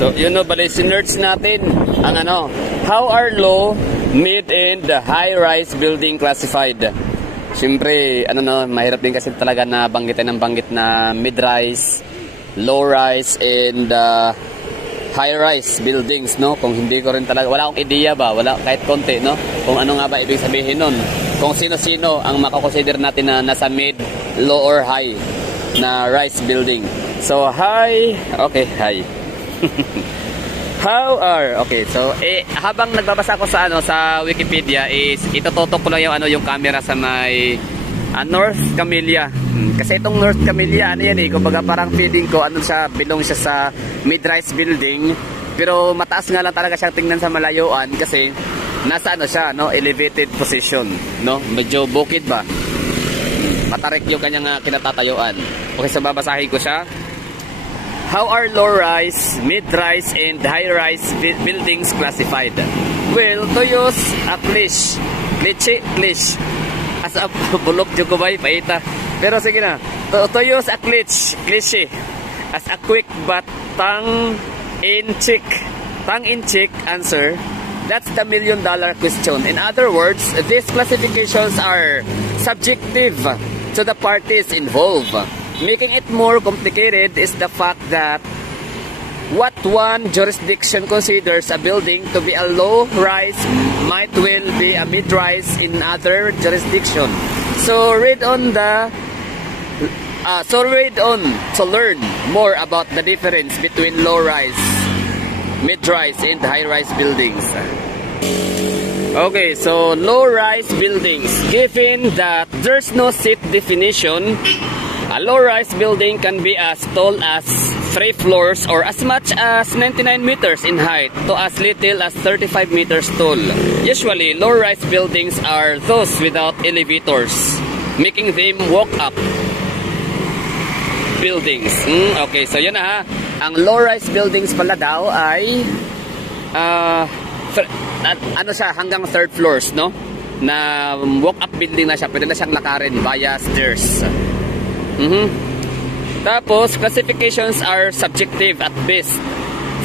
So, yun know, bali, sinerch natin ang ano, how are low, mid, and high-rise building classified? Siyempre, ano no, mahirap din kasi talaga na banggitin ng banggit na mid-rise, low-rise, and high-rise buildings, no? Kung hindi ko rin talaga, wala akong ideya ba, wala kahit konti, no? Kung ano nga ba ibig sabihin nun. Kung sino-sino ang makakonsider natin na nasa mid, low, or high na rise building. So, high, okay, high. How are, okay, so habang nagbabasa ako sa ano sa Wikipedia is itututok ko lang yung ano yung camera sa may North Camellia. Kasi itong North Camellia ano yan kumbaga parang feeling ko ano siya, belong siya sa mid-rise building, pero mataas nga lang talaga siyang tingnan sa malayuan kasi nasa ano siya, no, elevated position, no, medyo bukid ba. Matarik yung kanyang kinatatayuan. Okay, so babasahin ko siya. How are low-rise, mid-rise, and high-rise buildings classified? Well, to use a cliche, as a bulok yung kubay, paita. Pero sige na, to use a cliche, as a quick but tongue-in-cheek answer, that's the million-dollar question. In other words, these classifications are subjective to the parties involved. Making it more complicated is the fact that what one jurisdiction considers a building to be a low-rise might well be a mid-rise in other jurisdiction. So read on to learn more about the difference between low-rise, mid-rise, and high-rise buildings. Okay, so low-rise buildings. Given that there's no set definition, a low-rise building can be as tall as 3 floors or as much as 99 meters in height to as little as 35 meters tall. Usually, low-rise buildings are those without elevators, making them walk-up buildings. Okay, so yun na ha. Ang low-rise buildings pala daw ay ano siya, hanggang 3rd floors, no? Na walk-up building na siya. Pwede na siyang lakarin via stairs. Tapos, classifications are subjective at best.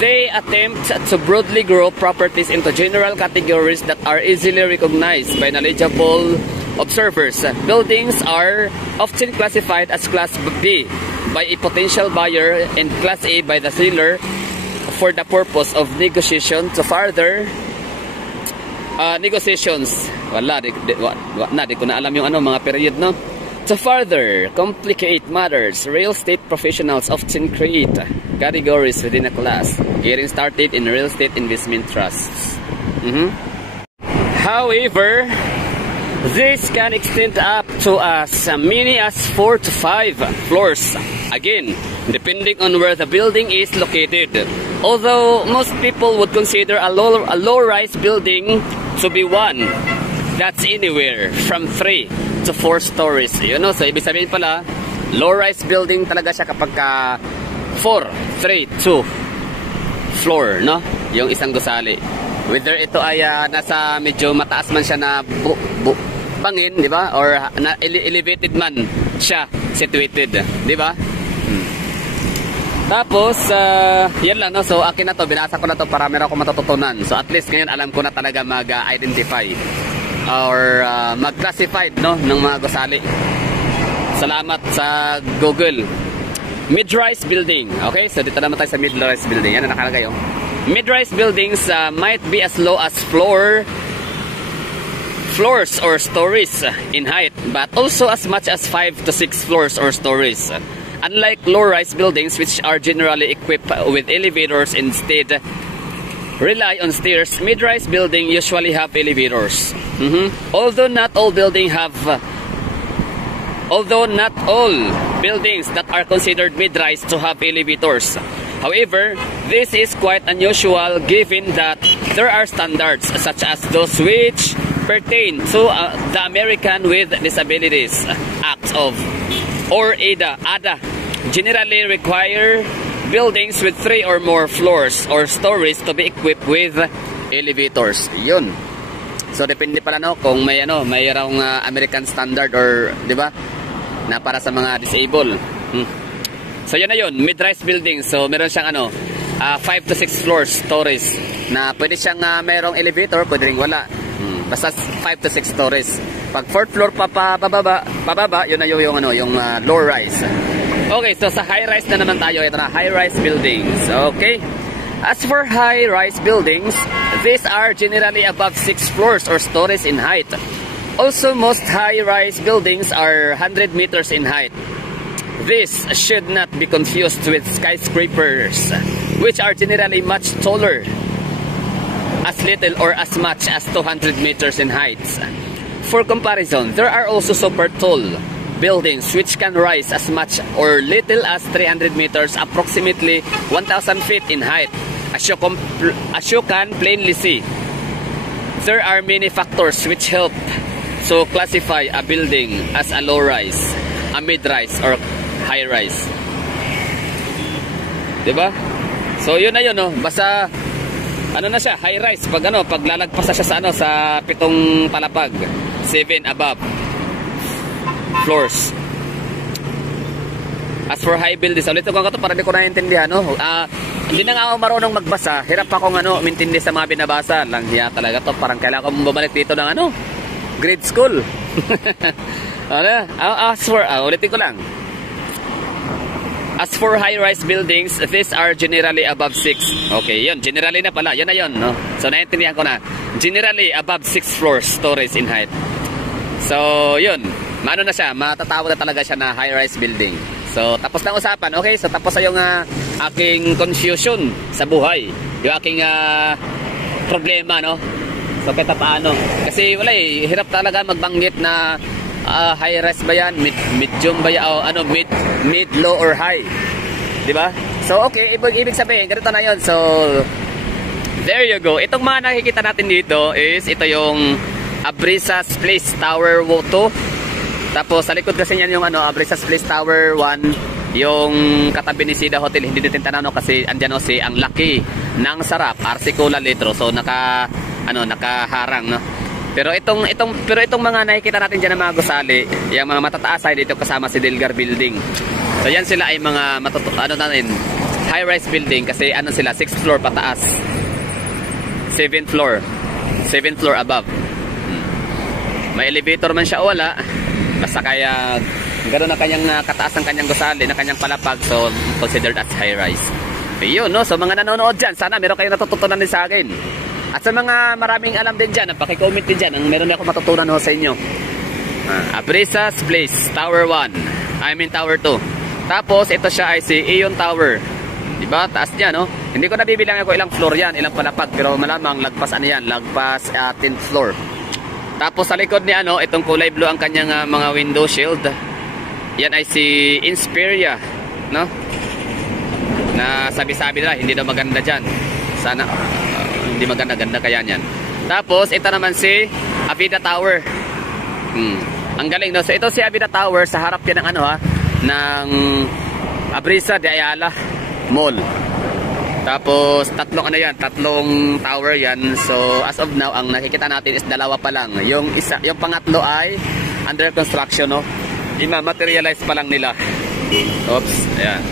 They attempt to broadly group properties into general categories that are easily recognized by knowledgeable observers. Buildings are often classified as Class B by a potential buyer and Class A by the seller for the purpose of negotiation to further negotiations. Di ko na alam yung ano, mga period, no? To further complicate matters, real estate professionals often create categories within a class, getting started in real estate investment trusts. However, this can extend up to as many as 4 to 5 floors, again, depending on where the building is located. Although most people would consider a low-rise building to be one that's anywhere from 3 to 4 stories. You know, so ibig sabihin pala, low-rise building talaga siya kapag 4, 3, 2 floor, no? Yung isang gusali. Whether ito ay nasa medyo mataas man siya na bangin, di ba? Or na elevated man siya situated, di ba? Tapos, yan lang, no? So, akin na to, binasa ko na to para meron akong matututunan. So, at least ngayon alam ko na talaga mag-identify or mag-classified, no, ng mga gusali. Salamat sa Google. Mid-rise building. Okay, so dito naman tayo sa mid-rise building. Yan na nakalagay, oh. Mid-rise buildings might be as low as floors or stories in height, but also as much as 5 to 6 floors or stories. Unlike low-rise buildings, which are generally equipped with elevators, instead rely on stairs, mid-rise buildings usually have elevators. Although not all buildings that are considered mid-rise to have elevators. However, this is quite unusual given that there are standards such as those which pertain to the American with Disabilities Act of or ADA generally require buildings with 3 or more floors or stories to be equipped with elevators. Yun. So depende pala, no, kung may mayroong American standard or 'di ba na para sa mga disabled. So yan na yun, mid-rise building. So meron siyang 5 to 6 floors stories na pwede siyang mayroong elevator, pwede ring wala. Basta 5 to 6 stories. Pag 4th floor pababa, yun na yung low rise. Okay, so sa high rise na naman tayo. Ito na, high rise buildings. Okay. As for high rise buildings, these are generally above 6 floors or stories in height. Also, most high rise buildings are 100 meters in height. This should not be confused with skyscrapers, which are generally much taller, as little or as much as 200 meters in height. For comparison, there are also super tall buildings which can rise as much or little as 300 meters, approximately 1,000 feet in height. As you can plainly see, there are many factors which help to classify a building as a low rise, a mid rise, or high rise. Diba? So yun na yun, no? Basta ano na siya, high rise pag lalagpas na siya sa sa 7 palapag, 7 above floors. As for high buildings, ulit ko nga ito para di ko naiintindihan, no? Hindi na nga ako marunong magbasa, hirap akong mintindi sa mga binabasa. Lang hiya talaga to, parang kailangan ko bumalik dito ng grade school. Ulitin ko lang. As for high-rise buildings, these are generally above 6. Okay, yun. Generally na pala. Yun na yun, no? So, naiintindihan ko na. Generally above 6 floors stories in height. So, yun. Maano na siya. Matatawag na talaga siya na high-rise building. So, tapos na usapan. Okay, so tapos na yung aking confusion sa buhay. Yung aking problema, no? So, kahit paano. Kasi wala hirap talaga magbanggit na high-rise ba yan? Medium ba yan? Mid, low, or high. Diba? So, okay. Ibig sabihin, ganito na yun. So, there you go. Itong mga nakikita natin dito is, ito yung Abrisas Place Tower 2. Tapos, sa likod kasi yan yung Abrisas Place Tower 1, yung katabi ni Sida Hotel. Hindi natin tanano kasi andyan si ang laki ng sarap. Arsicola Litro. So, nakaharang, no? Pero itong mga nakikita natin diyan na mga gusali, yung mga matataas ay dito kasama si Delgar Building. So yan sila ay mga high rise building kasi sila 6th floor pataas. 7th floor above. May elevator man siya o wala. Basta kaya ganoon na kanyang kataas ang kanyang gusali, na kanyang palapag, so considered as high rise. Ayun, no? So mga nanonood diyan, sana meron kayong natututunan din sa akin. At sa mga maraming alam din dyan, paki-comment din dyan, meron ako matutunan sa inyo. Abrisas Place, Tower 1. Tower 2. Tapos, ito siya ay si Aeon Tower. Diba? Taas niya, no? Hindi ko nabibilang ako ilang floor yan, ilang palapag. Pero malamang, lagpas 10th floor. Tapos, sa likod ni itong kulay blue ang kanyang mga window shield. Yan ay si Insperia, no? Na sabi-sabi nila, hindi daw maganda dyan. Sana... hindi maganda-ganda kaya niyan. Tapos, ito naman si Avida Tower. Ang galing, no? So, ito si Avida Tower, sa harap yan ng ng Abrisa de Ayala Mall. Tapos, tatlong tower yan. So, as of now, ang nakikita natin is dalawa pa lang. Yung pangatlo ay under construction, no? Materialize pa lang nila. Oops, ayan.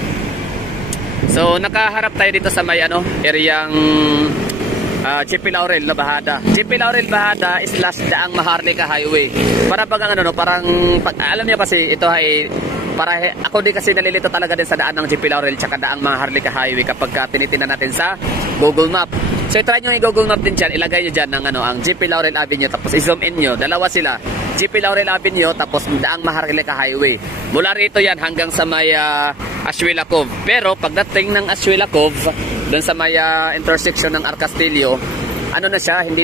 So, nakaharap tayo dito sa may areang GP Laurel na Bahada. GP Laurel Bahada / Daang Maharlika Highway. Para parang alam niyo kasi ito ay ako din kasi nalilito talaga din sa daan ng GP Laurel tsaka Daang Maharlika Highway kapag tinitingnan natin sa Google Map. So try niyo i-Google Map din diyan, ilagay niyo diyan ng ang GP Laurel Avenue tapos i-zoom in niyo. Dalawa sila. GP Laurel Avenue tapos Daang Maharlika Highway. Mula rito yan hanggang sa may Ashuela Cove. Pero pagdating ng Ashuela Cove, doon sa may intersection ng Arcastillo, hindi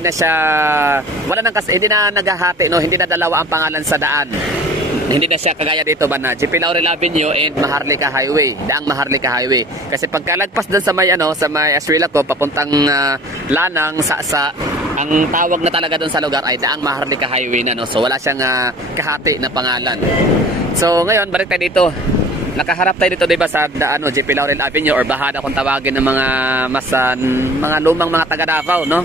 na naghahati, no? Hindi na dalawa ang pangalan sa daan. Hindi na siya kagaya dito ba na GP Laurel Avenue and Maharlika Highway, Daang Maharlika Highway. Kasi pagkalagpas doon sa may Ashuela Cove papuntang Lanang, Sasa, ang tawag na talaga doon sa lugar ay Daang Maharlika Highway na, no? So wala siyang kahati na pangalan. So ngayon, balik tayo dito. Nakaharap tayo dito, diba, sa GP Laurel Avenue or Bahada kung tawagin ng mga lumang mga taga Davao, no?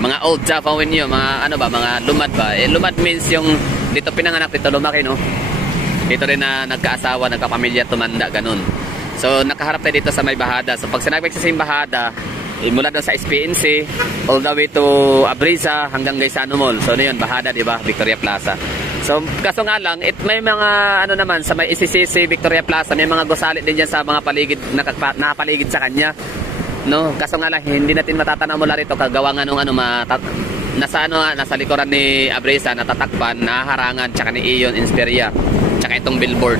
Mga old Davaoenyo, mga mga lumad ba? Lumad means yung dito pinanganak, dito lumaki, no? Dito rin na nagkaasawa, nagkapamilya, tumanda, ganun. So nakaharap tayo dito sa may bahada. So pag sinabi sa bahada, mula doon sa SPNC all the way to Abrisa hanggang Gaisano Mall. So ano yun, bahada, di ba? Victoria Plaza. So kaso nga lang, may mga ano naman sa may ICCC Victoria Plaza, may mga gusali din dyan sa mga paligid, nakapaligid sa kanya. No, kaso nga lang hindi natin matatanaw mula rito kagawa nga nung nasa likuran ni Abrisa, natatakpan, naharangan, tsaka ni Ion Insperia, tsaka itong billboard.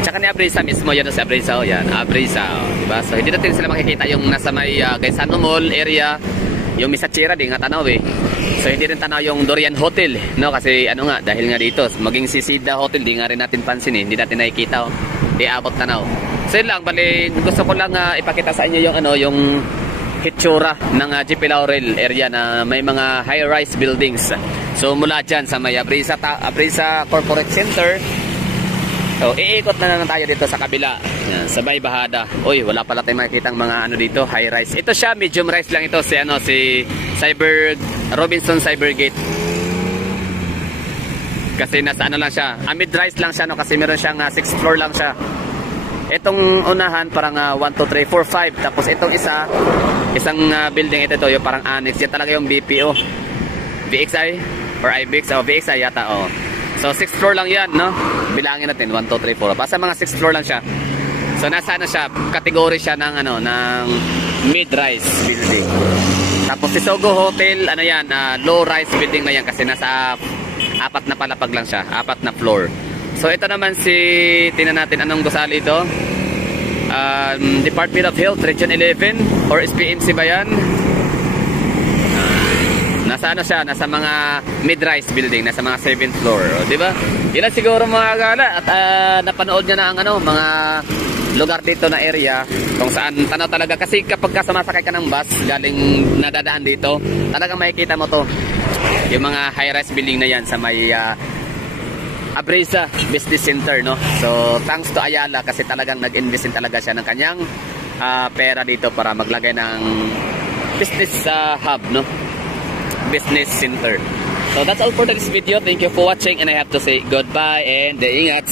Tsaka ni Abrisa mismo, yan sa Abrisa, yan, Abrisa, diba? So hindi natin sila makikita yung nasa may Gaisano Mall area, yung Misachira, di nga tanaw eh. So hindi rin tanaw yung Dorian Hotel, no? Kasi ano nga, dahil nga dito, maging Sisida Hotel, di nga rin natin pansin eh, hindi natin nakikita, oh. Di abot tanaw. So yun lang, bali, gusto ko lang ipakita sa inyo yung yung hitsura ng GP Laurel area na may mga high-rise buildings. So mula dyan sa may Abrisa Corporate Center, so, iikot na naman tayo dito sa kabila. Yan, sa may bahada. Uy, wala pala tayong makikitang mga dito, high rise. Ito siya, medium rise lang ito si Robinson Cybergate. Kasi nasa lang siya. Mid rise lang siya kasi meron siyang 6th floor lang siya. Itong unahan parang 1 2 3 4 5, tapos itong isang building ito yung parang annex. Yan talaga yung BPO. VXI or IBX o VXI yata So 6th floor lang yan, no? Bilangin natin 1 2 3 4. Basta mga 6th floor lang siya. So nasa siya, kategory siya ng ng mid-rise building. Tapos si Sogo Hotel, yan, low-rise building na yan kasi nasa 4 na palapag lang siya, 4 na floor. So ito naman tingnan natin anong gusali ito. Department of Health Region 11 or SPMC ba yan? Nasa siya, nasa mga mid-rise building, nasa mga 7th floor, di ba? Yan siguro mga gala at napanood niya na ang mga lugar dito na area kung saan tanaw talaga kasi kapag sumasakay ka ng bus galing nadadaan dito, talagang makikita mo to. Yung mga high-rise building na yan sa may Abrisa Business Center, no? So thanks to Ayala kasi talagang nag-invest talaga siya ng kanyang pera dito para maglagay ng business hub, no? Business center. So that's all for this video. Thank you for watching and I have to say goodbye and ingat.